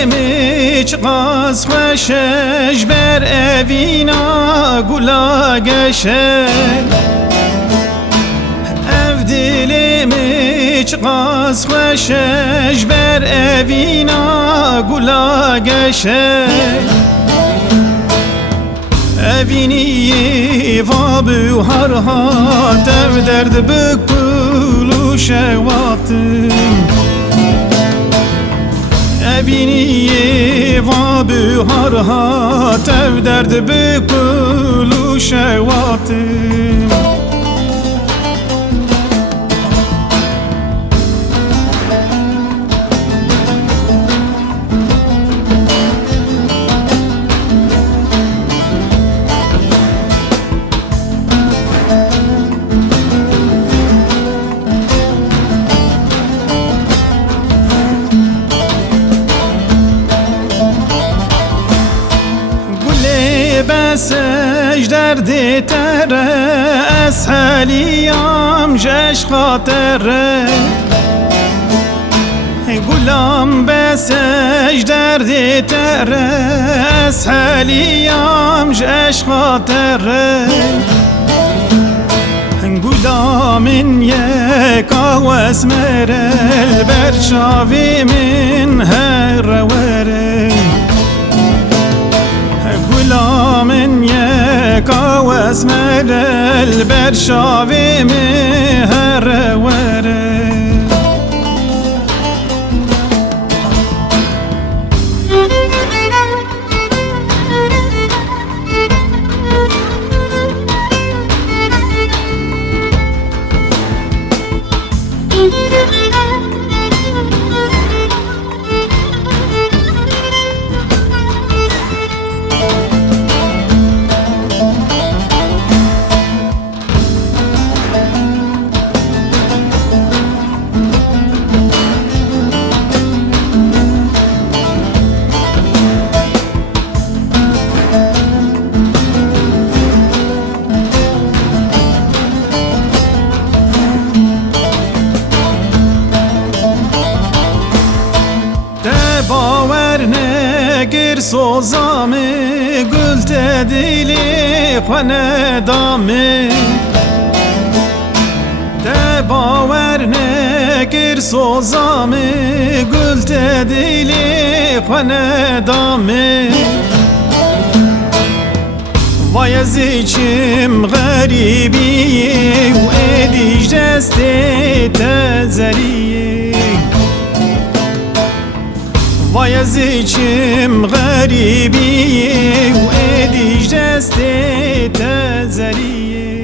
dilimi çıkaz xoşeş ber evina gula geçer. Ev dilimi çıkaz xoşeş ber evina gula geçer. Evini vabü harhat ev derdi bükülü şevatım. Evini vabü harhat ev derdi bükülü şevatım. بسج دردی تره اسهلیم جش خاطره. گلام بسج دردی تره اسهلیم جش خاطره. گلامن یک آواز مرل برشاوی من هر وره. گلامن یک آواز مرل برشاوی من هر وره. باور نگر سوزامه گل تدیلی پنه دامه. ده باور نگر سوزامه گل تدیلی پنه دامه. وای از içim غریبی و ادیج دست تزریه. وای از içim غریبی و ادیج دست تزریه.